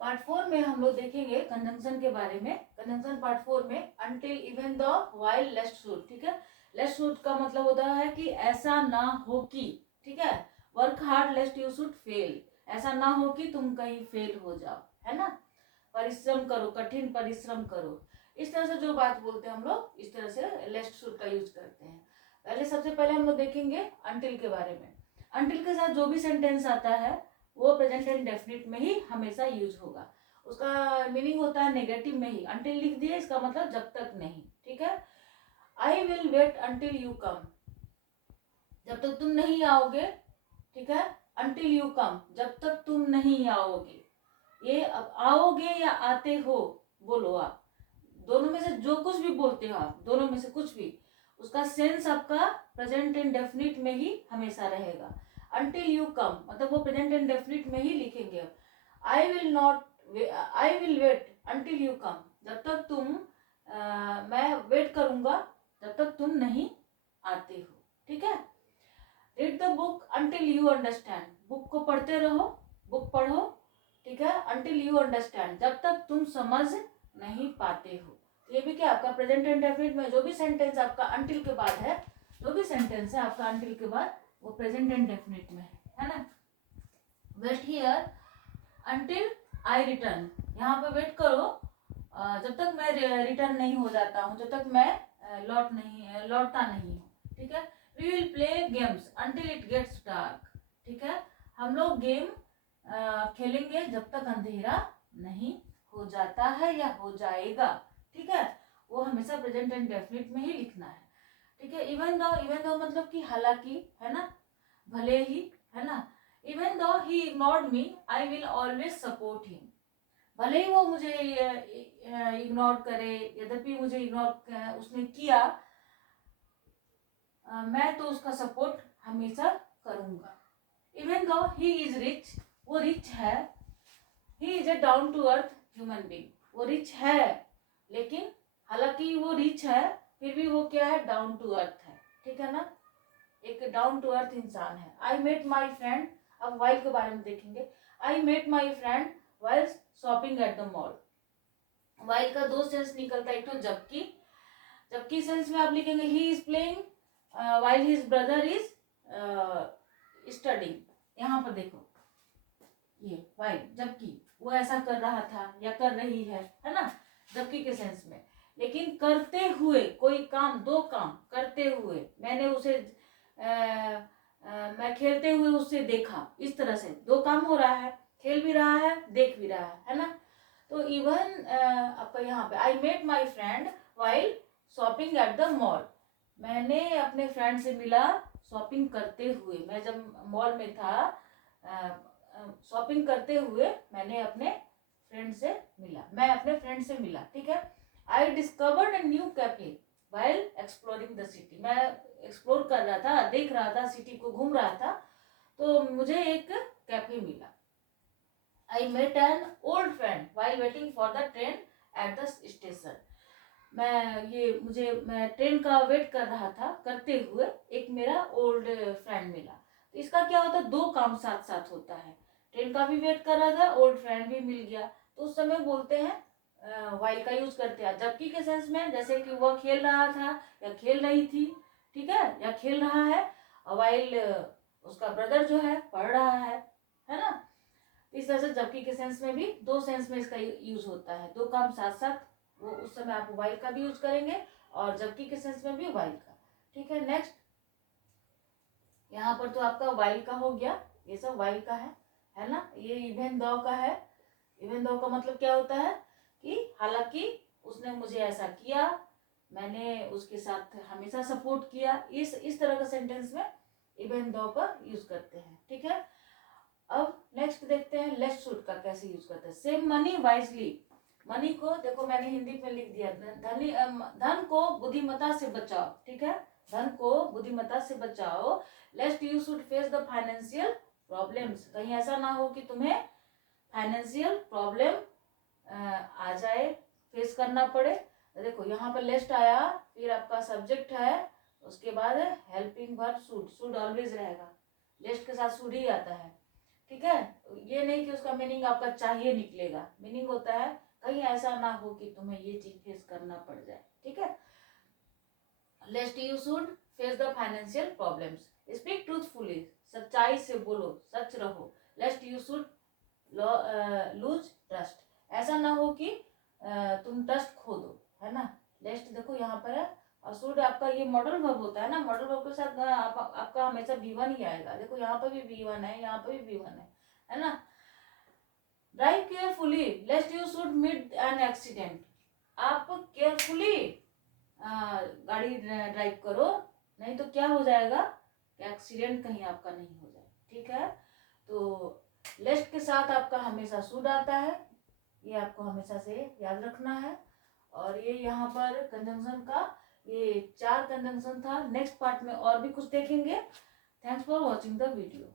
Part 4 में हम लोग देखेंगे कंजंक्शन के बारे में। कंजंक्शन पार्ट 4 में until, even though, while, lest should. ठीक है, लेस्ट शुड का मतलब होता है कि ऐसा ना हो कि, ठीक है, work hard लेस्ट you should fail, ऐसा ना हो कि तुम कहीं फेल हो जाओ, है ना। परिश्रम करो, कठिन परिश्रम करो, इस तरह से जो बात बोलते हैं हम लोग, इस तरह से लेस्ट शुड का यूज करते हैं। पहले सबसे पहले हम लोग देखेंगे अनटिल के बारे में। अनटिल के साथ जो भी सेंटेंस आता है वो प्रेजेंट इंडेफिनिट में ही हमेशा यूज होगा। उसका मीनिंग होता है नेगेटिव में ही। अनटिल लिख दिए, इसका मतलब जब तक नहीं। ठीक है, I will wait until you come, जब तक तुम नहीं आओगे। ठीक है, अंटिल यू कम, जब तक तुम नहीं आओगे। ये अब आओगे या आते हो बोलो आप, दोनों में से जो कुछ भी बोलते हो आप, दोनों में से कुछ भी, उसका सेंस आपका प्रेजेंट इंडेफिनिट में ही हमेशा रहेगा। अंटिल यू कम मतलब वो प्रेजेंट इंडेफिनिट में ही लिखेंगे। I will not, I will wait until you come, जब तक तुम मैं वेट करूंगा जब तक तुम नहीं आते हो। ठीक है, read the book until you understand, book को पढ़ते रहो, बुक पढ़ो। ठीक है, अंटिल यू अंडरस्टैंड, जब तक तुम समझ नहीं पाते हो। ये भी क्या, आपका प्रेजेंट इंडेफिनिट में जो भी सेंटेंस आपका अंटिल के बाद है, जो भी सेंटेंस है आपका अंटिल के बाद, वो प्रेजेंट इंडेफिनिट में है ना। Wait here until I return, यहाँ पे वेट करो जब तक मैं रिटर्न नहीं हो जाता हूँ, जब तक मैं लौटता नहीं हूँ। ठीक है, we will play games until it gets dark, ठीक है, हम लोग गेम खेलेंगे जब तक अंधेरा नहीं हो जाता है या हो जाएगा। ठीक है, वो हमेशा प्रेजेंट इंडेफिनिट में ही लिखना है। ठीक है, इवन दो मतलब कि हालांकि, है ना, भले ही, है ना। Even though he ignored me I will always support him, भले ही वो मुझे इग्नोर करे, यद्यपि मुझे इग्नोर उसने किया, मैं तो उसका सपोर्ट हमेशा करूंगा। Even though he is rich, वो रिच है, he is a down to earth human being, वो रिच है, लेकिन हालांकि वो रिच है फिर भी वो क्या है, डाउन टू अर्थ है। ठीक है ना, एक डाउन टू अर्थ इंसान है। आई मेट माई फ्रेंड, अब वाइल के बारे में देखेंगे। I met my friend while shopping at the mall, while का दो सेंस निकलता है, एक तो जबकि, जबकि सेंस में आप लिखेंगे he is playing while his brother is studying. यहाँ पर देखो ये वाइल, जबकि वो ऐसा कर रहा था या कर रही है ना, जबकि के सेंस में। लेकिन करते हुए कोई काम, दो काम करते हुए, मैंने उसे मैं खेलते हुए उससे देखा, इस तरह से दो काम हो रहा है, खेल भी रहा है देख भी रहा है ना। तो इवन आपका यहाँ पे I met my friend while shopping at the mall, मैंने अपने फ्रेंड से मिला शॉपिंग करते हुए, मैं जब मॉल में था शॉपिंग करते हुए मैंने अपने फ्रेंड से मिला, मैं अपने फ्रेंड से मिला। ठीक है, I discovered a new cafe while exploring the city, मैं एक्सप्लोर कर रहा था, देख रहा था, सिटी को घूम रहा था, तो मुझे एक कैफे मिला। I met an old friend while waiting for the train at the station, मैं ट्रेन का वेट कर रहा था, करते हुए एक मेरा ओल्ड फ्रेंड मिला। तो इसका क्या होता है, दो काम साथ साथ होता है, ट्रेन का भी वेट कर रहा था, ओल्ड फ्रेंड भी मिल गया, तो उस समय बोलते हैं वाइल का यूज करते हैं। जबकि के सेंस में, जैसे कि वह खेल रहा था या खेल रही थी, ठीक है, या खेल रहा है, वाइल उसका ब्रदर जो है पढ़ रहा है ना। इस तरह से जबकि के सेंस में भी दो सेंस में इसका यूज होता है, दो काम साथ साथ, वो उस समय आप वाइल का भी यूज करेंगे और जबकि के सेंस में भी वाइल का। ठीक है, नेक्स्ट, यहाँ पर तो आपका वाइल का हो गया, ये सब वाइल का है ना। ये इवन दो का है, इवन दो का मतलब क्या होता है कि हालांकि उसने मुझे ऐसा किया, मैंने उसके साथ हमेशा सपोर्ट किया, इस तरह का सेंटेंस में इवन दो का यूज करते हैं। ठीक है, अब नेक्स्ट देखते हैं लेस्ट शुड का कैसे यूज करते हैं। सेव मनी वाइजली, मनी को देखो मैंने हिंदी में लिख दिया, धन को बुद्धिमत्ता से बचाओ। ठीक है, धन को बुद्धिमत्ता से बचाओ, लेस्ट you should face the financial problems, कहीं ऐसा ना हो कि तुम्हें फाइनेंशियल प्रॉब्लम आ जाए, फेस करना पड़े। देखो यहाँ पर लेस्ट आया, फिर आपका सब्जेक्ट है, उसके बाद helping verb should, should always रहेगा, लेस्ट के साथ शुड ही आता है। ठीक है। ये नहीं कि उसका मीनिंग आपका चाहिए निकलेगा, मीनिंग होता है कहीं ऐसा ना हो कि तुम्हें ये चीज फेस करना पड़ जाए, ठीक है। लेस्ट you should face the financial problems, speak truthfully, सच्चाई से बोलो, सच रहो। लेस्ट यू शुड लूज ट्रस्ट, ऐसा ना हो कि तुम ट्रस्ट खो दो, है ना। लेस्ट देखो यहाँ पर है, और शुड आपका ये मॉडल वर्ब होता है ना, मॉडल वर्ब के साथ आपका हमेशा V1 ही आएगा। देखो यहाँ पर भी V1 है, यहाँ पर भी V1 है ना। Drive carefully, lest you should meet an accident, आप केयरफुली गाड़ी ड्राइव करो, नहीं तो क्या हो जाएगा, एक्सीडेंट कहीं आपका नहीं हो जाए, ठीक है। तो लेस्ट के साथ आपका हमेशा शुड आता है, ये आपको हमेशा से याद रखना है। और ये यहाँ पर कंजंक्शन का ये 4 कंजंक्शन था। नेक्स्ट पार्ट में और भी कुछ देखेंगे। Thanks for watching the video.